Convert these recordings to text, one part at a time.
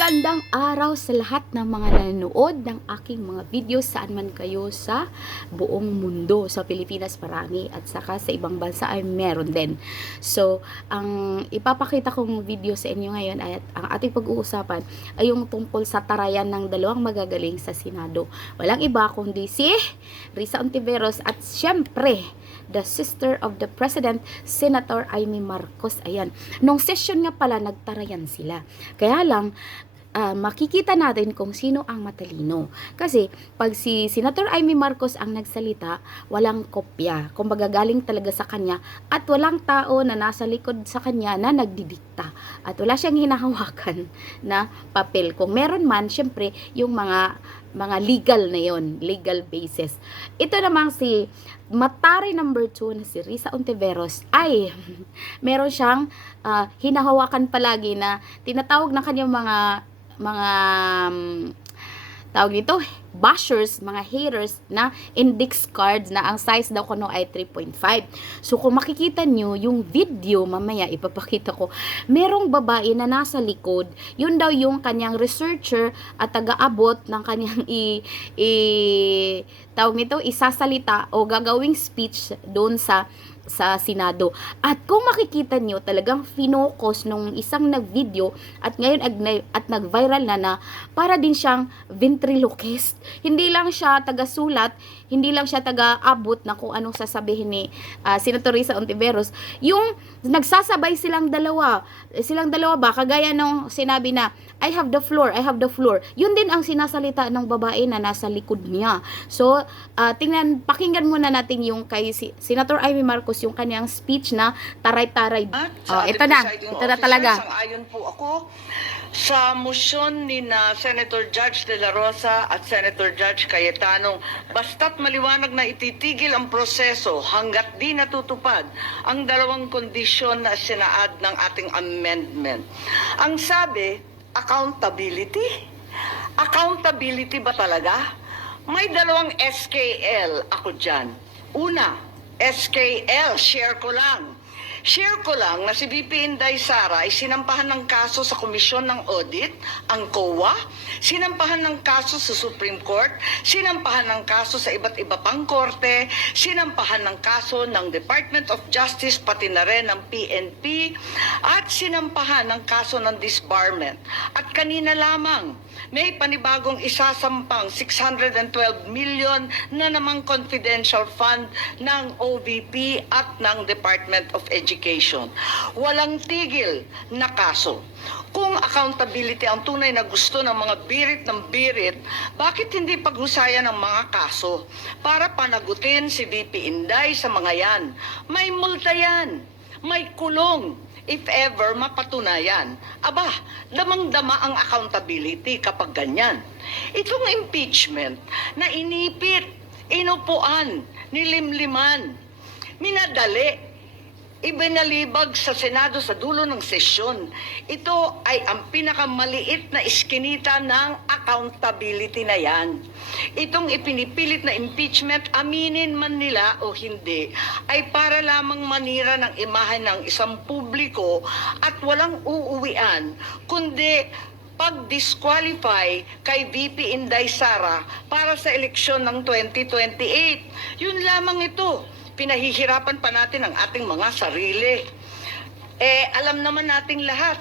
Magandang araw sa lahat ng mga nanonood ng aking mga video saan man kayo sa buong mundo. Sa Pilipinas marami at saka sa ibang bansa ay meron din. So, ang ipapakita kong video sa inyo ngayon ay ang ating pag-uusapan ay yung tungkol sa tarayan ng dalawang magagaling sa Senado. Walang iba kundi si Risa Ontiveros at syempre the sister of the President, Senator Amy Marcos. Ayan. Nung session nga pala, nagtarayan sila. Kaya lang, ah, makikita natin kung sino ang matalino. Kasi, pag si Senator Amy Marcos ang nagsalita, walang kopya. Kung galing talaga sa kanya, at walang tao na nasa likod sa kanya na nagdidikta. At wala siyang hinahawakan na papel. Kung meron man, syempre, yung mga mga legal na yon legal basis. Ito namang si Matari number 2 na si Risa Ontiveros ay meron siyang ah, hinahawakan palagi na tinatawag ng kanyang mga mga um, tawag nito bashers, mga haters na index cards na ang size daw kuno ay 3.5. So kung makikita nyo yung video mamaya ipapakita ko, merong babae na nasa likod, yun daw yung kanyang researcher at taga-abot ng kanyang i, i tawag nito isasalita o gagawing speech doon sa sa Senado. At kung makikita nyo, talagang finocus nung isang nag-video at ngayon at nag-viral na na para din siyang ventriloquist. Hindi lang siya taga-sulat, hindi lang siya taga-abot na kung anong sasabihin ni ah, Senator Risa Ontiveros. Yung nagsasabay silang dalawa, silang dalawa ba, kagaya nung sinabi na, I have the floor, I have the floor. Yun din ang sinasalita ng babae na nasa likod niya. So, ah, tingnan, pakinggan muna natin yung kay si, Senator Amy Marcos, yung kanyang speech na taray-taray. At Oh, sa ito na, ito na talaga. Sang-ayon po ako sa motion ni na Senator Judge De La Rosa at Senator Judge Cayetano basta't maliwanag na ititigil ang proseso hanggat di natutupad ang dalawang kondisyon na sinaad ng ating amendment. Ang sabi, accountability. Accountability ba talaga? May dalawang SKL ako dyan. Una, SKL, share ko lang. Share ko lang na si VP Inday Sara ay sinampahan ng kaso sa Komisyon ng Audit, ang COA, sinampahan ng kaso sa Supreme Court, sinampahan ng kaso sa iba't iba pang korte, sinampahan ng kaso ng Department of Justice pati na rin ng PNP, at sinampahan ng kaso ng disbarment. At kanina lamang, may panibagong isasampang 612 million na namang confidential fund ng OVP at ng Department of Education. Walang tigil na kaso. Kung accountability ang tunay na gusto ng mga birit ng birit, bakit hindi paghusayan ng mga kaso para panagutin si VP Inday sa mga yan? May multa yan. May kulong if ever mapatunayan. Aba, damang-dama ang accountability kapag ganyan. Itong impeachment na inipit, inupuan, nilimliman, minadali, ibinalibag sa Senado sa dulo ng sesyon. Ito ay ang pinakamaliit na iskinita ng accountability na yan. Itong ipinipilit na impeachment, aminin man nila o hindi, ay para lamang manira ng imahe ng isang publiko at walang uuwian, kundi pag-disqualify kay VP Inday Sara para sa eleksyon ng 2028. Yun lamang ito pinahihirapan pa natin ang ating mga sarili. Eh, alam naman nating lahat,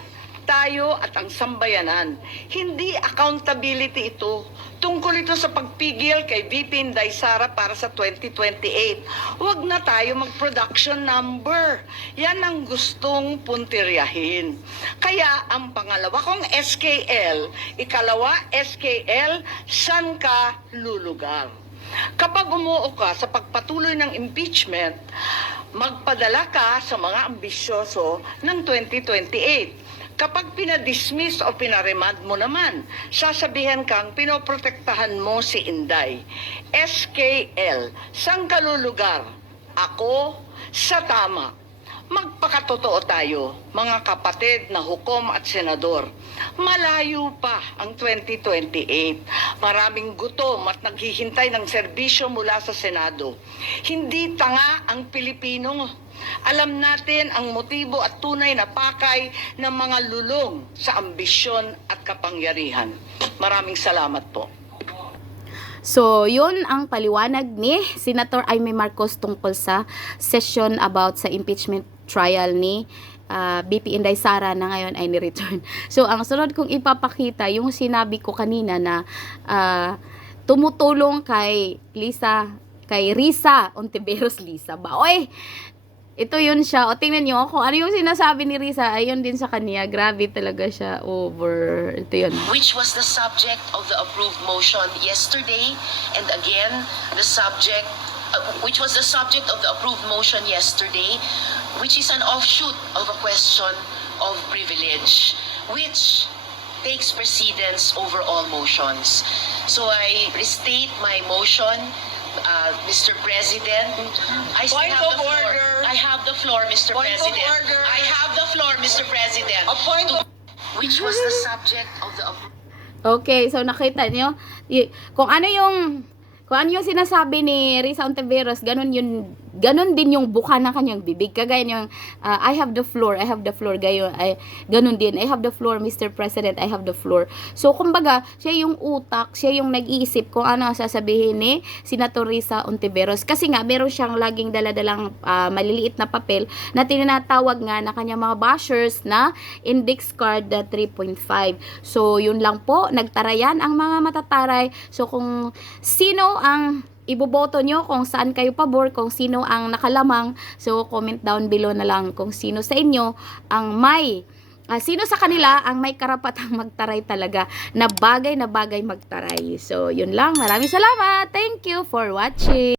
tayo at ang sambayanan, hindi accountability ito. Tungkol ito sa pagpigil kay VP Inday Sara para sa 2028. Huwag na tayo mag-production number. Yan ang gustong puntiryahin. Kaya ang pangalawa kong SKL, ikalawa SKL, saan ka lulugar? Kapag umuo ka sa pagpatuloy ng impeachment, magpadala ka sa mga ambisyoso ng 2028. Kapag pinadismiss o pinaremand mo naman, sasabihan kang pinoprotektahan mo si Inday. SKL, saan ka lulugar? Ako sa tama. Magpakatotoo tayo, mga kapatid na hukom at senador. Malayo pa ang 2028. Maraming gutom at naghihintay ng serbisyo mula sa Senado. Hindi tanga ang Pilipino. Alam natin ang motibo at tunay na pakay ng mga lulong sa ambisyon at kapangyarihan. Maraming salamat po. So, yun ang paliwanag ni Senator Aimee Marcos tungkol sa session about sa impeachment trial ni ah, BP Inday Sara na ngayon ay ni-return. So, ang sunod kong ipapakita, yung sinabi ko kanina na ah, tumutulong kay Lisa, kay Risa Ontiveros Lisa ba? Oy! Ito yun siya. O, tingnan nyo, kung ano yung sinasabi ni Risa, ayun din sa kanya. Grabe talaga siya over. Ito yun. which was the subject of the approved motion yesterday, and again, the subject, uh, which was the subject of the approved motion yesterday, which is an offshoot of a question of privilege, which takes precedence over all motions. So I restate my motion, uh, Mr. President. I still Point have of the floor. order. I have the floor, Mr. Point of President. order. I have the floor, Mr. President. A point of Which was the subject of the Okay, so nakita nyo, y- kung ano yung kung ano yung sinasabi ni Risa Ontiveros, ganun yun, ganun din yung buka ng kanyang bibig. Kagaya yung, uh, I have the floor, I have the floor, gayo, ay, ganun din, I have the floor, Mr. President, I have the floor. So, kumbaga, siya yung utak, siya yung nag-iisip kung ano ang sasabihin ni Senator Risa Ontiveros. Kasi nga, meron siyang laging daladalang ah, maliliit na papel na tinatawag nga na kanyang mga bashers na index card na 3.5. So, yun lang po. Nagtarayan ang mga matataray. So, kung sino ang iboboto nyo, kung saan kayo pabor, kung sino ang nakalamang. So, comment down below na lang kung sino sa inyo ang may ah, sino sa kanila ang may karapatang magtaray talaga na bagay na bagay magtaray. So, yun lang. Maraming salamat. Thank you for watching.